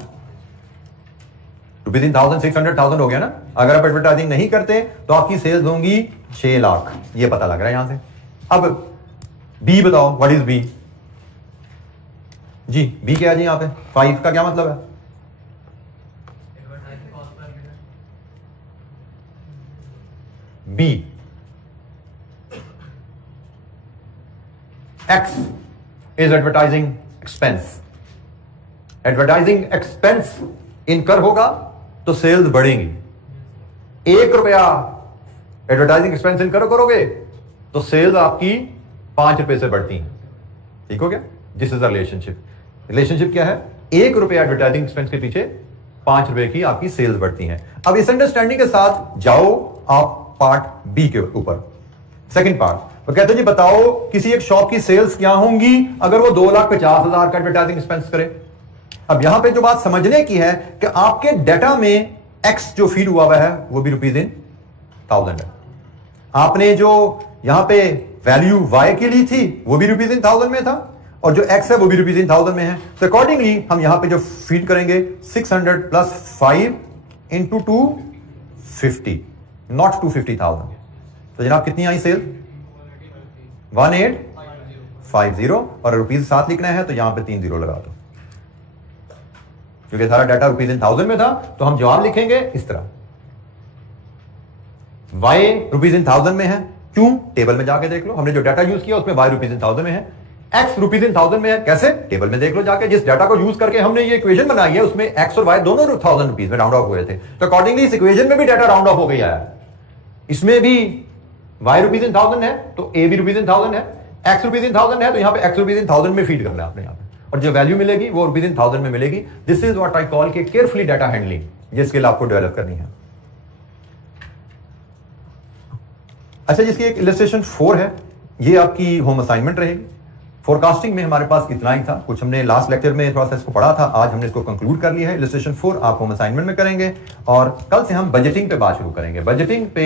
रुपीज इन थाउजेंड 600,000 हो गया ना। अगर आप एडवर्टाइजिंग नहीं करते तो आपकी सेल्स होंगी 6 लाख। ये पता लग रहा है यहां से। अब बी बताओ, व्हाट इज बी? जी बी क्या है जी? यहां पे 5 का क्या मतलब है? B x is advertising expense. Advertising expense incur होगा तो सेल्स बढ़ेंगी। 1 रुपया एडवर्टाइजिंग एक्सपेंस इनकर करोगे तो सेल्स आपकी 5 रुपए से बढ़ती हैं। ठीक हो गया? This is a relationship. Relationship क्या है? 1 रुपया एडवर्टाइजिंग एक्सपेंस के पीछे 5 रुपए की आपकी सेल्स बढ़ती हैं। अब इस अंडरस्टैंडिंग के साथ जाओ आप पार्ट बी के ऊपर, सेकंड पार्ट। तो कहते हैं जी बताओ किसी एक शॉप की सेल्स क्या होंगी अगर वो 2,50,000 का एडवर्टाइजिंग एक्सपेंस करे। अब यहां पे जो बात समझने की है कि आपके डाटा में एक्स जो फीड हुआ है वो भी रुपीज इन थाउजेंड है। आपने जो यहां पे वैल्यू वाई की ली थी वो भी रुपीज इन थाउजेंड में था और जो एक्स है वो भी रुपीज इन थाउजेंड में है। तो अकॉर्डिंगली हम यहां पे जो फीड करेंगे 600 प्लस 5 इंटू 250, नॉट 250,000। तो जनाब कितनी आई सेल? 1850 और रुपीज 7 लिखना है तो यहां पे 3 जीरो लगा दो क्योंकि सारा डाटा रुपीज इन थाउजेंड में था। तो हम जवाब लिखेंगे इस तरह, वाई रुपीज इन थाउजेंड में है। क्यों? टेबल में जाके देख लो, हमने जो डाटा यूज किया उसमें वाई रुपीज इन थाउजेंड में है। एक्स रुपीज इन थाउजेंड में है। कैसे? टेबल में देख लो जाके। जिस डाटा को यूज करके हमने ये इक्वेशन बनाई है उसमें एक्स और वाई दोनों 1000 रुपीज में राउंड ऑफ हुए थे। तो अकॉर्डिंगली इस इक्वेशन में भी डाटा राउंड ऑफ हो गया है। इसमें भी वाई रुपीज इन थाउजेंड है तो ए भी रुपीज इन थाउजेंड है, एक्स रुपीज इन थाउजेंड है तो यहां पे एक्स रुपीज इन थाउजेंड में फीड करना है आपने यहां पे, और जो वैल्यू मिलेगी वो रुपीज इन थाउजेंड में मिलेगी। This is what I call के केयरफुली डाटा हैंडलिंग, ये स्किल आपको डेवलप करनी है। अच्छा, जिसकी एक इलस्ट्रेशन 4 है, ये आपकी होम असाइनमेंट रहेगी। फोरकास्टिंग में हमारे पास इतना ही था, कुछ हमने लास्ट लेक्चर में थोड़ा सा इसको पढ़ा था, आज हमने इसको कंक्लूड कर लिया है। इलस्ट्रेशन 4 आप होम असाइनमेंट में करेंगे और कल से हम बजटिंग पे बात शुरू करेंगे। बजटिंग पे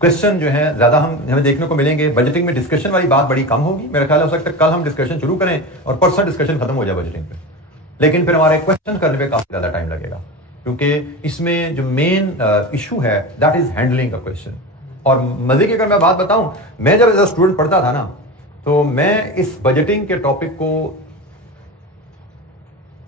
क्वेश्चन जो है ज्यादा हमें देखने को मिलेंगे। बजटिंग में डिस्कशन वाली बात बड़ी कम होगी, मेरा ख्याल हो सकता है कल हम डिस्कशन शुरू करें और परसों डिस्कशन खत्म हो जाए बजटिंग पे, लेकिन फिर हमारे क्वेश्चन करने पे काफी ज्यादा टाइम लगेगा क्योंकि इसमें जो मेन इशू है that is handling a question. और मजे की अगर मैं बात बताऊं, मैं जब एज अ स्टूडेंट पढ़ता था ना तो मैं इस बजटिंग के टॉपिक को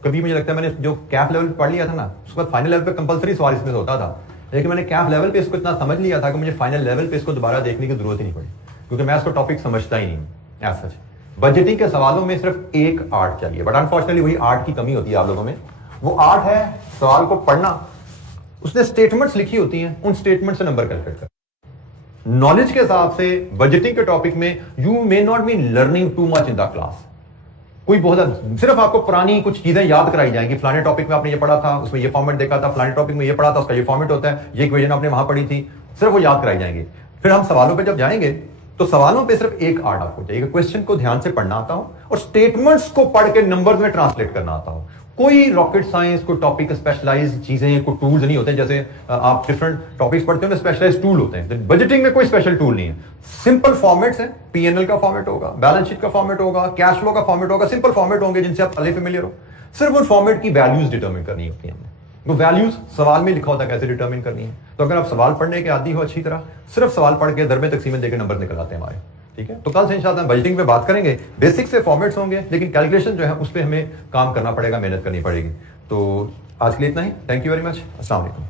कभी मुझे लगता है मैंने जो कैप लेवल पढ़ लिया था ना उसके बाद फाइनल लेवल पे कंपलसरी सवाल इसमें से होता था, लेकिन मैंने कैप लेवल पे इसको इतना समझ लिया था कि मुझे फाइनल लेवल पे इसको दोबारा देखने की जरूरत ही नहीं पड़ी क्योंकि मैं इसको टॉपिक समझता ही नहीं एज सच। बजटिंग के सवालों में सिर्फ एक आर्ट चाहिए, बट अनफॉर्चुनेटली वही आर्ट की कमी होती है आप लोगों में। वो आर्ट है सवाल को पढ़ना, उसने स्टेटमेंट्स लिखी होती हैं, उन स्टेटमेंट से नंबर कैलकुलेट कर। नॉलेज के हिसाब से बजटिंग के टॉपिक में you may not be learning too much in the class. कोई बहुत सिर्फ आपको पुरानी कुछ चीजें याद कराई जाएंगी, फलाने टॉपिक में आपने ये पढ़ा था, उसमें ये फॉर्मेट देखा था, फलाने टॉपिक में ये पढ़ा था, उसका ये फॉर्मेट होता है, ये इक्वेशन आपने वहां पढ़ी थी, सिर्फ वो याद कराई जाएंगी। फिर हम सवालों पे जब जाएंगे तो सवालों पे सिर्फ एक आर्ट आपको चाहिए, क्वेश्चन को ध्यान से पढ़ना आता हो और स्टेटमेंट्स को पढ़ के नंबर्स में ट्रांसलेट करना आता हो। कोई रॉकेट साइंस, कोई टॉपिक स्पेशलाइज्ड चीजें, कोई टूल्स नहीं होते। जैसे आप डिफरेंट टॉपिक्स पढ़ते हो ना, स्पेशलाइज्ड टूल होते हैं। बजटिंग में कोई स्पेशल टूल नहीं है, सिंपल फॉर्मेट्स हैं। पीएनएल का फॉर्मेट होगा, बैलेंस शीट का फॉर्मेट होगा, कैश फ्लो का फॉर्मेट होगा, सिंपल फॉर्मेट होंगे जिनसे आप पहले फेमिलियर हो। सिर्फ उन फॉर्मेट की वैल्यूज डिटरमिन करनी होती है हमने। वो वैल्यूज सवाल में लिखा होता है कैसे डिटरमिन करनी है। तो अगर आप सवाल पढ़ने के आदी हो अच्छी तरह, सिर्फ सवाल पढ़ के दरमे तकसीमें देकर नंबर निकल आते हैं हमारे। ठीक है, तो कल से इंशाल्लाह बजटिंग पे बात करेंगे। बेसिक से फॉर्मेट्स होंगे, लेकिन कैलकुलेशन जो है उस पर हमें काम करना पड़ेगा, मेहनत करनी पड़ेगी। तो आज के लिए इतना ही। Thank you very much. अस्सलाम वालेकुम।